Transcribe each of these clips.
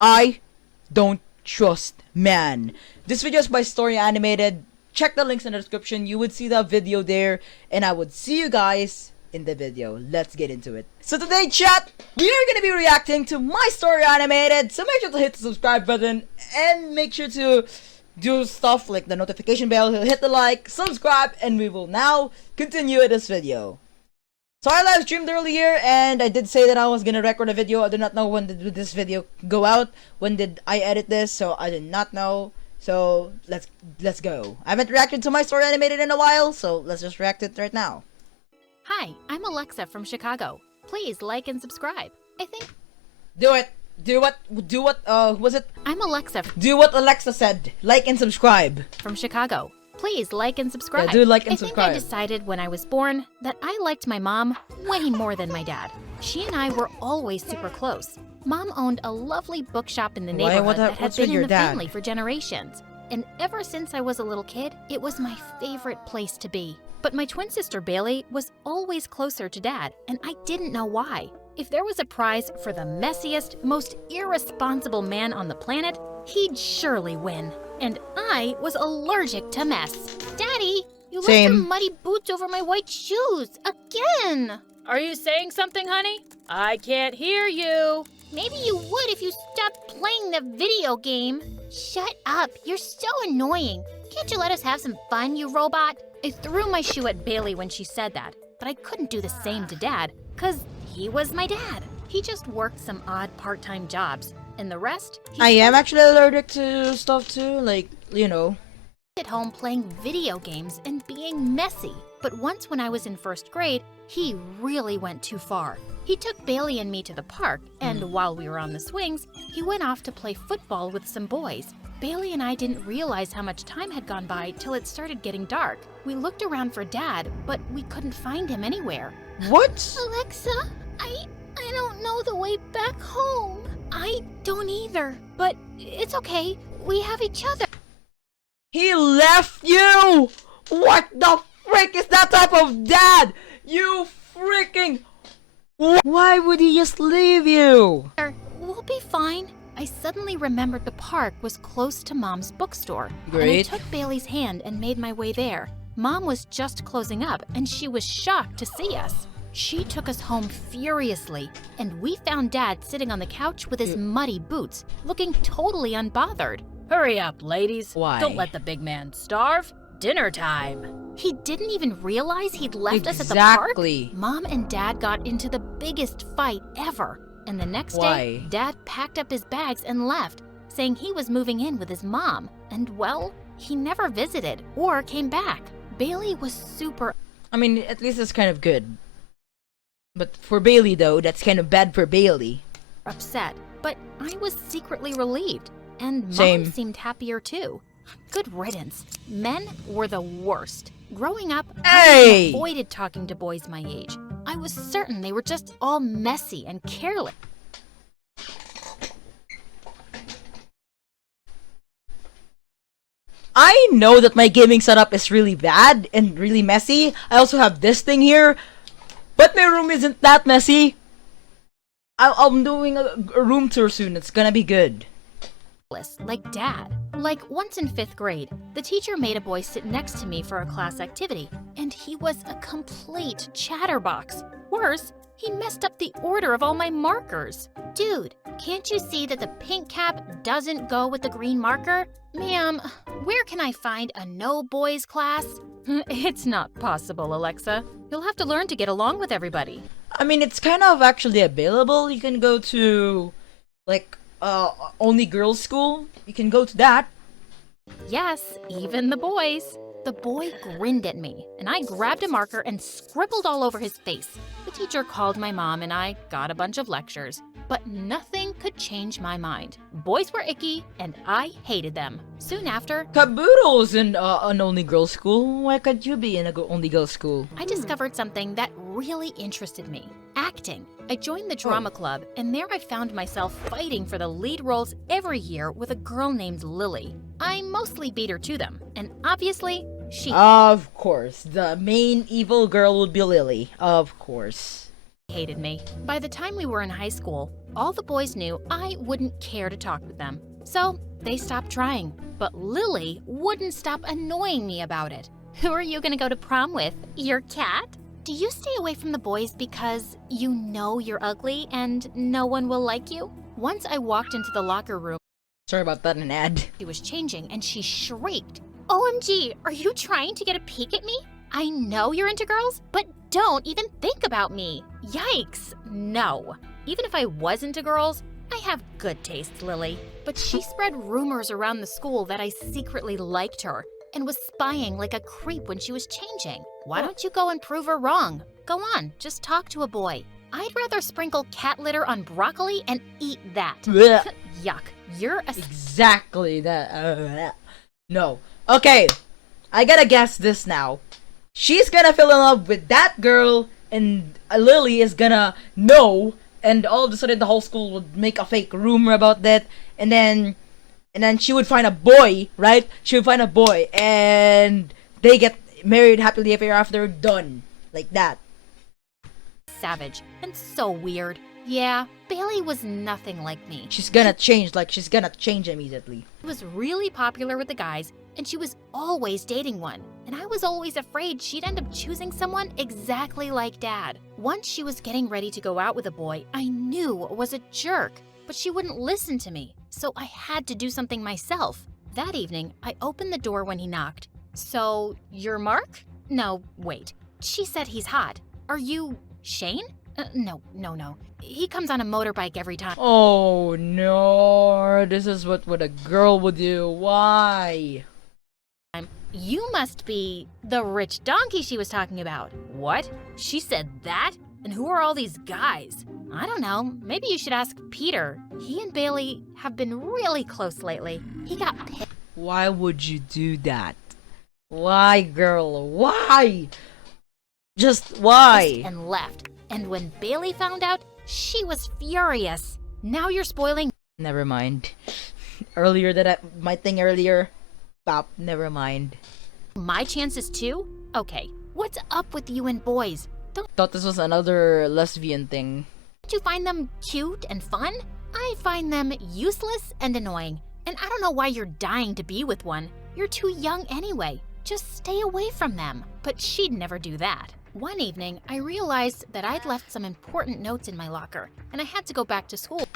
I don't trust man. This video is by Story Animated. Check the links in the description. You would see the video there, and I would see you guys in the video. Let's get into it. So today, chat, we are gonna be reacting to My Story Animated. So make sure to hit the subscribe button and make sure to do stuff like the notification bell, hit the like, subscribe, and we will now continue this video. So I live streamed earlier, and I did say that I was gonna record a video. I do not know when did this video go out. When did I edit this? So I did not know. So let's go. I haven't reacted to My Story Animated in a while, so let's just react it right now. Hi, I'm Alexa from Chicago. Please like and subscribe. I think Do it. Do what was it? I'm Alexa Do what Alexa said. Like and subscribe. from Chicago. Please like and subscribe. Yeah, do like and I subscribe. think I decided when I was born that I liked my mom way more than my dad. She and I were always super close. Mom owned a lovely bookshop in the Why? neighborhood that had What's been with in your the dad? family for generations. And ever since I was a little kid, it was my favorite place to be. But my twin sister Bailey was always closer to Dad, and I didn't know why. If there was a prize for the messiest, most irresponsible man on the planet, he'd surely win. And I was allergic to mess. Daddy, you left your Same. muddy boots over my white shoes again. Are you saying something, honey? I can't hear you. Maybe you would if you stopped playing the video game. Shut up, you're so annoying. Can't you let us have some fun, you robot? I threw my shoe at Bailey when she said that, but I couldn't do the same to Dad, 'cause he was my dad. He just worked some odd part-time jobs, and the rest, he I am actually allergic to stuff too, like, you know. at home playing video games and being messy. But once when I was in first grade, he really went too far. He took Bailey and me to the park, and while we were on the swings, he went off to play football with some boys. Bailey and I didn't realize how much time had gone by till it started getting dark. We looked around for Dad, but we couldn't find him anywhere. What? Alexa, I don't know the way back home. I don't either, but it's okay. We have each other. He left you! What the frick is that type of dad? You freaking... Why would he just leave you? We'll be fine. I suddenly remembered the park was close to Mom's bookstore. Great. And I took Bailey's hand and made my way there. Mom was just closing up, and she was shocked to see us. She took us home furiously, and we found Dad sitting on the couch with his muddy boots, looking totally unbothered. Hurry up, ladies. Why? Don't let the big man starve. Dinner time. He didn't even realize he'd left us at the park. Exactly. Mom and Dad got into the biggest fight ever. And the next day, Why? Dad packed up his bags and left, saying he was moving in with his mom. And well, he never visited or came back. Bailey was super I mean, at least it's kind of good. But for Bailey, though, that's kind of bad for Bailey. upset, but I was secretly relieved. And Mom Same. seemed happier too. Good riddance. Men were the worst. Growing up, Hey! I avoided talking to boys my age. I was certain they were just all messy and careless. I know that my gaming setup is really bad and really messy. I also have this thing here, but my room isn't that messy. I'm doing a room tour soon. It's gonna be good. Like Dad. Like once in 5th grade, the teacher made a boy sit next to me for a class activity, and he was a complete chatterbox. Worse, he messed up the order of all my markers. Dude, can't you see that the pink cap doesn't go with the green marker? Ma'am, where can I find a no boys class? It's not possible, Alexa. You'll have to learn to get along with everybody. I mean, it's kind of actually available. You can go to, like, only girls school. You can go to that. Yes, even the boys. The boy grinned at me, and I grabbed a marker and scribbled all over his face. The teacher called my mom, and I got a bunch of lectures. But nothing could change my mind. Boys were icky, and I hated them. Soon after, Kabuto's in an only girls school. Why can't you be in a only girls school? I discovered something that really interested me. Acting. I joined the drama club, and there I found myself fighting for the lead roles every year with a girl named Lily. I mostly beat her to them, and obviously, she Of course, the main evil girl would be Lily. Of course. hated me. By the time we were in high school, all the boys knew I wouldn't care to talk with them, so they stopped trying. But Lily wouldn't stop annoying me about it. Who are you gonna go to prom with? Your cat? Do you stay away from the boys because you know you're ugly and no one will like you? Once I walked into the locker room, Sorry about that, an ad. she was changing and she shrieked, "OMG, are you trying to get a peek at me? I know you're into girls, but don't even think about me." Yikes, no. Even if I was into girls, I have good taste, Lily. But she spread rumors around the school that I secretly liked her and was spying like a creep when she was changing. Why don't you go and prove her wrong? Go on, just talk to a boy. I'd rather sprinkle cat litter on broccoli and eat that. Blech. Yuck, you're a... Exactly that. No. Okay, I gotta guess this now. She's gonna fall in love with that girl, and Lily is gonna know, and all of a sudden the whole school would make a fake rumor about that, and then she would find a boy, right? She would find a boy, and they get married happily ever after, done. Like that. savage and so weird. Yeah, Bailey was nothing like me. She's gonna change, like she's gonna change immediately. She was really popular with the guys, and she was always dating one. And I was always afraid she'd end up choosing someone exactly like Dad. Once she was getting ready to go out with a boy I knew was a jerk, but she wouldn't listen to me, so I had to do something myself. That evening, I opened the door when he knocked. "So, you're Mark?" "No, wait. She said he's hot. Are you Shane?" No. He comes on a motorbike every time." Oh no, this is what a girl would do. Why? "You must be the rich donkey she was talking about." "What? She said that? And who are all these guys?" "I don't know. Maybe you should ask Peter. He and Bailey have been really close lately." He got pissed Why would you do that? Why, girl? Why? Just why? and left. And when Bailey found out, she was furious. "Now you're spoiling Never mind. Earlier my thing earlier. Stop. Never mind. my chances too? Okay, what's up with you and boys? Thought this was another lesbian thing. Don't you find them cute and fun? I find them useless and annoying. And I don't know why you're dying to be with one. You're too young anyway. Just stay away from them." But she'd never do that. One evening, I realized that I'd left some important notes in my locker, and I had to go back to school.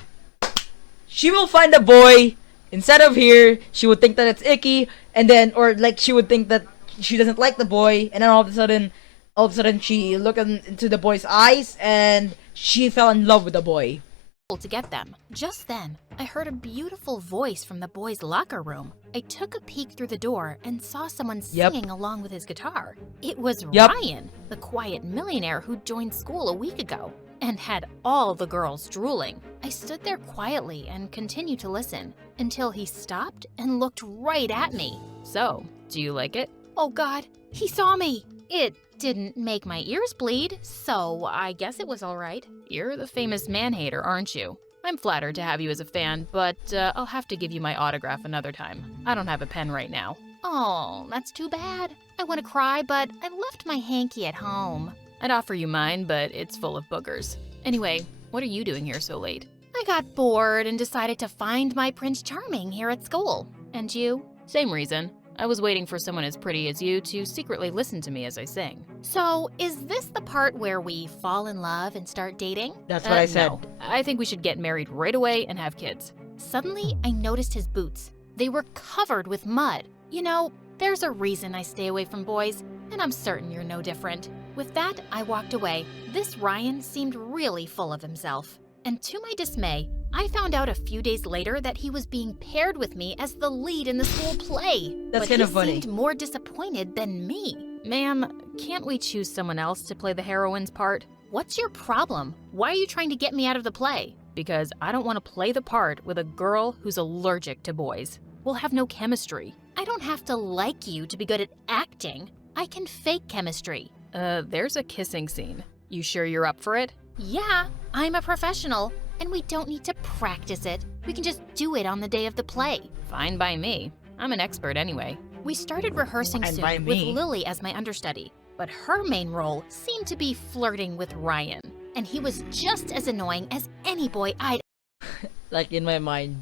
She will find a boy instead of here. She would think that it's icky, and then, or like she would think that she doesn't like the boy, and then all of a sudden she looked into the boy's eyes and she fell in love with the boy. To get them. Just then, I heard a beautiful voice from the boys' locker room. I took a peek through the door and saw someone singing along with his guitar. It was Ryan, the quiet millionaire who joined school a week ago and had all the girls drooling. I stood there quietly and continued to listen until he stopped and looked right at me. So, do you like it? Oh God, he saw me! It didn't make my ears bleed, so I guess it was all right. You're the famous man-hater, aren't you? I'm flattered to have you as a fan, but I'll have to give you my autograph another time. I don't have a pen right now. Oh, that's too bad. I want to cry, but I left my hanky at home. I'd offer you mine, but it's full of boogers. Anyway, what are you doing here so late? I got bored and decided to find my Prince Charming here at school. And you? Same reason. I was waiting for someone as pretty as you to secretly listen to me as I sing. So, is this the part where we fall in love and start dating? That's what I said. No. I think we should get married right away and have kids. Suddenly, I noticed his boots. They were covered with mud. You know, there's a reason I stay away from boys, and I'm certain you're no different. With that, I walked away. This Ryan seemed really full of himself. And to my dismay, I found out a few days later that he was being paired with me as the lead in the school play. That's kind of funny. He seemed more disappointed than me. Ma'am, can't we choose someone else to play the heroine's part? What's your problem? Why are you trying to get me out of the play? Because I don't want to play the part with a girl who's allergic to boys. We'll have no chemistry. I don't have to like you to be good at acting. I can fake chemistry. There's a kissing scene. You sure you're up for it? Yeah, I'm a professional, and we don't need to practice it. We can just do it on the day of the play. Fine by me. I'm an expert anyway. We started rehearsing Fine soon by with me. Lily as my understudy, but her main role seemed to be flirting with Ryan, and he was just as annoying as any boy I'd Like in my mind,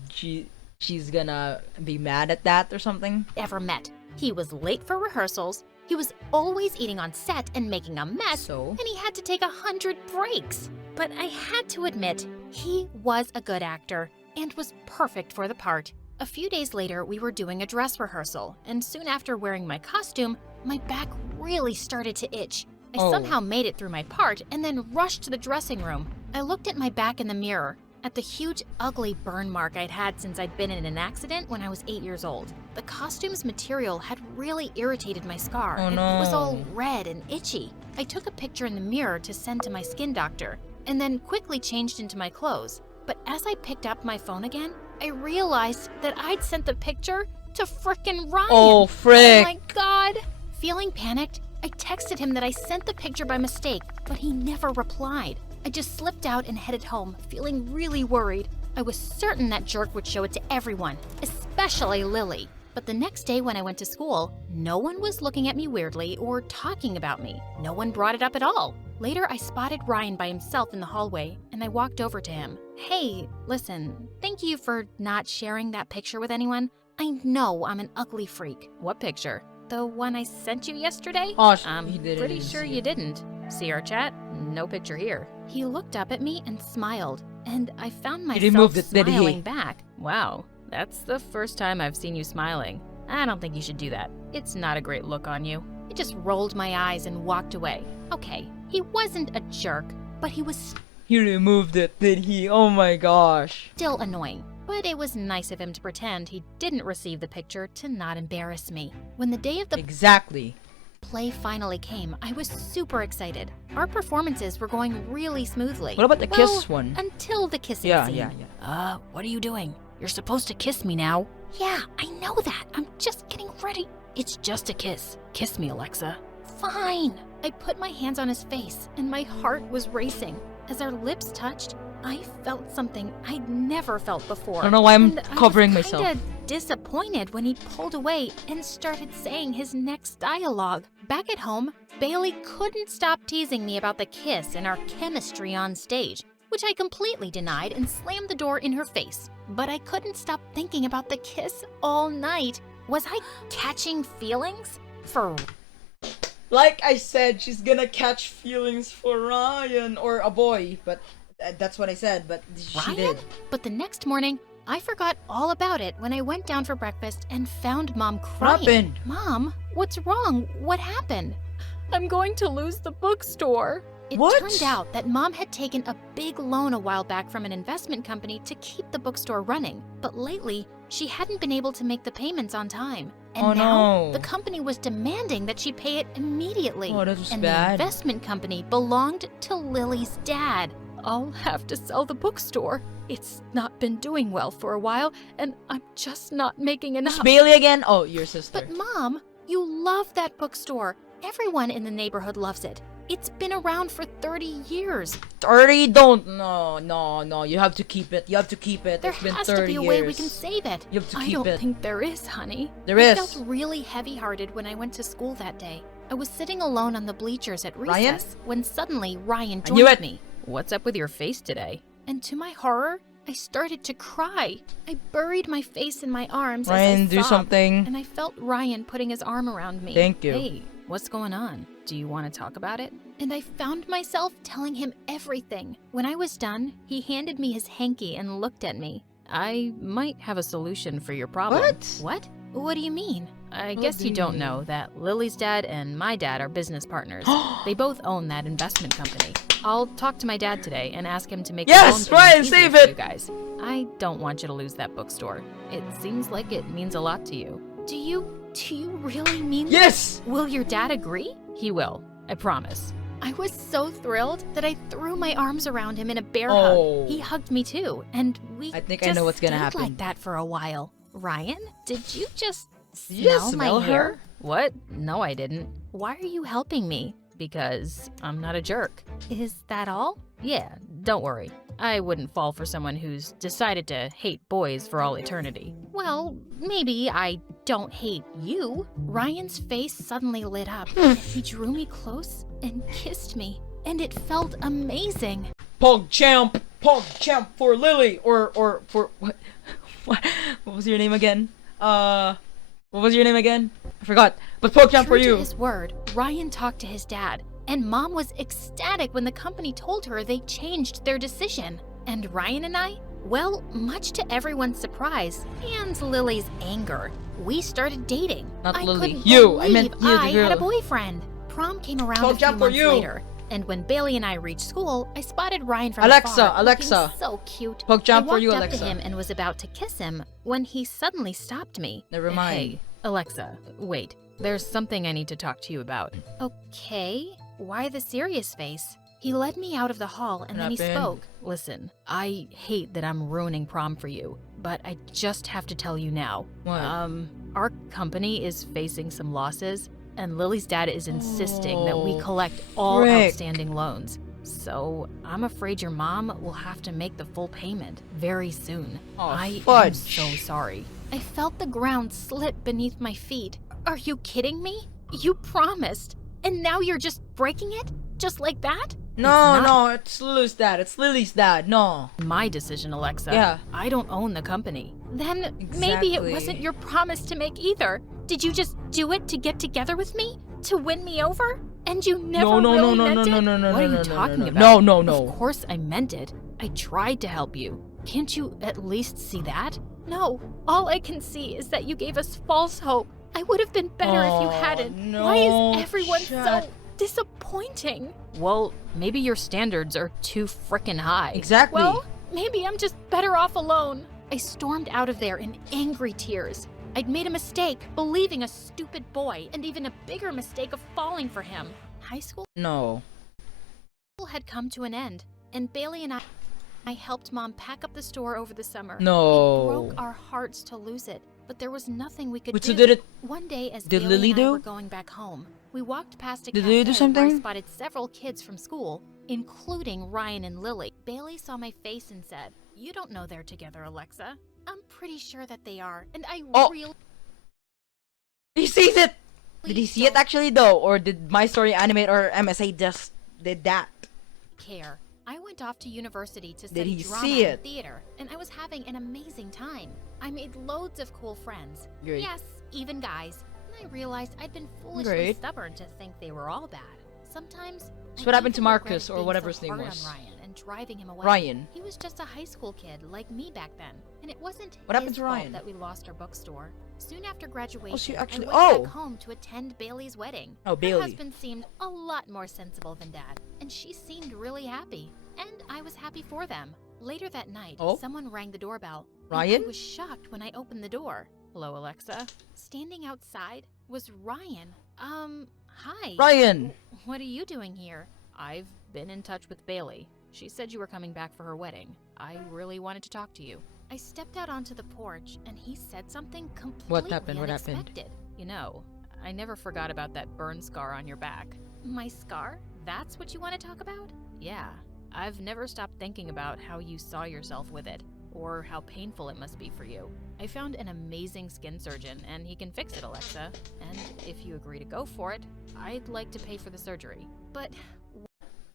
she's gonna be mad at that or something. Ever met. He was late for rehearsals, he was always eating on set and making a mess, So? and he had to take 100 breaks. But I had to admit, he was a good actor and was perfect for the part. A few days later, we were doing a dress rehearsal, and soon after wearing my costume, my back really started to itch. I Oh. somehow made it through my part and then rushed to the dressing room. I looked at my back in the mirror, at the huge, ugly burn mark I'd had since I'd been in an accident when I was 8 years old. The costume's material had really irritated my scar. Oh, It was no. all red and itchy. I took a picture in the mirror to send to my skin doctor, and then quickly changed into my clothes. But as I picked up my phone again, I realized that I'd sent the picture to frickin' Ryan. Oh, frick. Oh my god! Feeling panicked, I texted him that I sent the picture by mistake, but he never replied. I just slipped out and headed home, feeling really worried. I was certain that jerk would show it to everyone, especially Lily. But the next day when I went to school, no one was looking at me weirdly or talking about me. No one brought it up at all. Later, I spotted Ryan by himself in the hallway, and I walked over to him. Hey, listen, thank you for not sharing that picture with anyone. I know I'm an ugly freak. What picture? The one I sent you yesterday? Oh, I'm he didn't pretty even sure see you it. didn't. See our chat? No picture here. He looked up at me and smiled, and I found myself removed it, did he? smiling back. Wow, that's the first time I've seen you smiling. I don't think you should do that. It's not a great look on you. I just rolled my eyes and walked away. Okay, he wasn't a jerk, but he was He removed it, did he? Oh my gosh. still annoying. But it was nice of him to pretend he didn't receive the picture to not embarrass me. When the day of the Exactly. play finally came, I was super excited. Our performances were going really smoothly. What about the Well, kiss one? Until the kissing Yeah, scene. yeah. What are you doing? You're supposed to kiss me now. Yeah, I know that. I'm just getting ready. It's just a kiss. Kiss me, Alexa. Fine. I put my hands on his face, and my heart was racing. As our lips touched, I felt something I'd never felt before. I don't know why I'm And covering I was myself. kinda disappointed when he pulled away and started saying his next dialogue. Back at home, Bailey couldn't stop teasing me about the kiss and our chemistry on stage, which I completely denied and slammed the door in her face. But I couldn't stop thinking about the kiss all night. Was I catching feelings? For Like I said, she's gonna catch feelings for Ryan or a boy, but that's what I said, but she Ryan? did. But the next morning, I forgot all about it when I went down for breakfast and found Mom crying. happened? Mom, what's wrong? What happened? I'm going to lose the bookstore. It What? turned out that Mom had taken a big loan a while back from an investment company to keep the bookstore running. But lately, she hadn't been able to make the payments on time. And Oh, now, no. the company was demanding that she pay it immediately. Oh, that was and the bad. investment company belonged to Lily's dad. I'll have to sell the bookstore. It's not been doing well for a while, and I'm just not making It's enough. Bailey again? Oh, your sister. But Mom, you love that bookstore. Everyone in the neighborhood loves it. It's been around for 30 years. 30? Don't. No. You have to keep it. You have to keep it. There It's been has 30 to be a years. way we can save it. You have to I keep don't it. think there is, honey. There I is. felt really heavy-hearted when I went to school that day. I was sitting alone on the bleachers at recess Ryan? when suddenly Ryan I knew joined it. me. What's up with your face today? And to my horror, I started to cry. I buried my face in my arms Ryan, as I do sobbed, something. and I felt Ryan putting his arm around me. Thank you. Hey, what's going on? Do you want to talk about it? And I found myself telling him everything. When I was done, he handed me his hanky and looked at me. I might have a solution for your problem. What? What? What do you mean? I What guess do you you don't mean? know that Lily's dad and my dad are business partners. They both own that investment company. I'll talk to my dad today and ask him to make Yes, the loan Ryan, payment easier save for it! you guys. I don't want you to lose that bookstore. It seems like it means a lot to you. Do you really mean Yes! Will your dad agree? He will. I promise. I was so thrilled that I threw my arms around him in a bear Oh. hug. He hugged me too, and we I think I just know what's gonna stayed happen. like that for a while. Ryan, did you just Did you just smell smell my her? hair? What? No, I didn't. Why are you helping me? Because I'm not a jerk. Is that all? Yeah, don't worry. I wouldn't fall for someone who's decided to hate boys for all eternity. Well, maybe I don't hate you. Ryan's face suddenly lit up, and he drew me close and kissed me, and it felt amazing. Pog champ! Pog champ for Lily, or for what was your name again? What was your name again? I forgot. But Pog champ for True to you. his word, Ryan talked to his dad, and Mom was ecstatic when the company told her they changed their decision. And Ryan and I, well, much to everyone's surprise and Lily's anger, we started dating. Not I Lily. couldn't You. I believe meant you, the I had a girl. boyfriend. Prom came around Pog a few champ for months you. later, and when Bailey and I reached school, I spotted Ryan from Alexa, afar, Alexa. looking so cute. Pog champ I for you, walked up Alexa. to him and was about to kiss him when he suddenly stopped me. Never mind. Hey, Alexa, wait. There's something I need to talk to you about. Okay, why the serious face? He led me out of the hall and then he happened? spoke. Listen, I hate that I'm ruining prom for you, but I just have to tell you now. What? Our company is facing some losses, and Lily's dad is insisting that we collect all frick. outstanding loans. So I'm afraid your mom will have to make the full payment very soon. Oh, I am fudge. so sorry. I felt the ground slip beneath my feet. Are you kidding me? You promised, and now you're just breaking it? Just like that? No, no, it's Lily's dad. It's Lily's dad. No. My decision, Alexa. Yeah. I don't own the company. Then maybe it Exactly. wasn't your promise to make either. Did you just do it to get together with me? To win me over? And you never No, really no, meant it? no, What are you no, talking no, about? No, no, no. Of course I meant it. I tried to help you. Can't you at least see that? No, all I can see is that you gave us false hope. I would have been better if you Oh, hadn't. no, Why is everyone Chad. so disappointing? Well, maybe your standards are too frickin' high. Exactly. Well, maybe I'm just better off alone. I stormed out of there in angry tears. I'd made a mistake, believing a stupid boy, and even a bigger mistake of falling for him. High school No. had come to an end, and Bailey and I helped Mom pack up the store over the summer. No. It broke our hearts to lose it, but there was nothing we could Wait, do. so did it? One day, as Did Bailey Lily and I do? were going back home, we walked past a Did cafe Lily do where I something? spotted several kids from school, including Ryan and Lily. Bailey saw my face and said, "You don't know they're together, Alexa. I'm pretty sure that they are, and I Oh. really He sees it. Did he see it actually though, or did My Story Animate or MSA just did that? care." I went off to university to Did study he drama see and it? theater, and I was having an amazing time. I made loads of cool friends. Great. Yes, even guys. And I realized I'd been foolishly Great. stubborn to think they were all bad. Sometimes So I what happened to even Marcus, regretted or being whatever so his name hard was? on Ryan and driving him away. Ryan. He was just a high school kid like me back then, and it wasn't What happened his to fault Ryan? that we lost our bookstore. Soon after graduation, she actually- I went oh. back home to attend Bailey's wedding. Oh, Bailey. Her husband seemed a lot more sensible than Dad, and she seemed really happy. And I was happy for them. Later that night, Oh. someone rang the doorbell. and Ryan? I was shocked when I opened the door. Hello, Alexa. Standing outside was Ryan. Hi. Ryan. What are you doing here? I've been in touch with Bailey. She said you were coming back for her wedding. I really wanted to talk to you. I stepped out onto the porch, and he said something completely What happened? What happened? unexpected. You know, I never forgot about that burn scar on your back. My scar? That's what you want to talk about? Yeah, I've never stopped thinking about how you saw yourself with it, or how painful it must be for you. I found an amazing skin surgeon, and he can fix it, Alexa. And if you agree to go for it, I'd like to pay for the surgery. But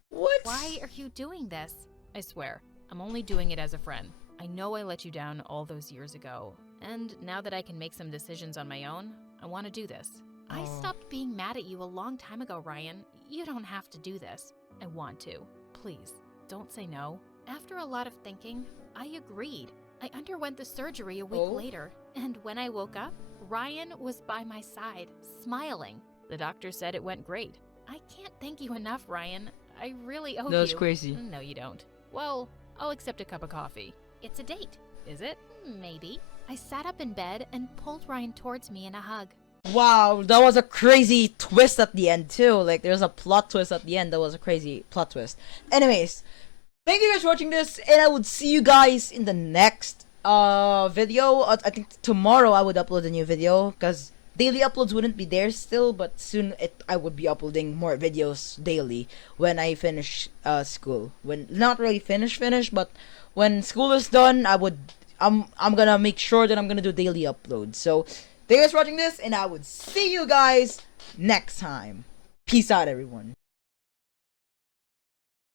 What? why are you doing this? I swear, I'm only doing it as a friend. I know I let you down all those years ago, and now that I can make some decisions on my own, I want to do this. I Oh. stopped being mad at you a long time ago, Ryan. You don't have to do this. I want to. Please, don't say no. After a lot of thinking, I agreed. I underwent the surgery a week Oh. later, and when I woke up, Ryan was by my side, smiling. The doctor said it went great. I can't thank you enough, Ryan. I really owe That's you. crazy. No, you don't. Well, I'll accept a cup of coffee. It's a date. Is it? Maybe. I sat up in bed and pulled Ryan towards me in a hug. Wow, that was a crazy twist at the end too. Like there's a plot twist at the end. That was a crazy plot twist. Anyways, thank you guys for watching this, and I would see you guys in the next video. I think tomorrow I would upload a new video because daily uploads wouldn't be there still, but soon I would be uploading more videos daily when I finish school. When not really finish, but when school is done, I'm gonna make sure that I'm gonna do daily uploads. So thank you guys for watching this, and I would see you guys next time. Peace out, everyone.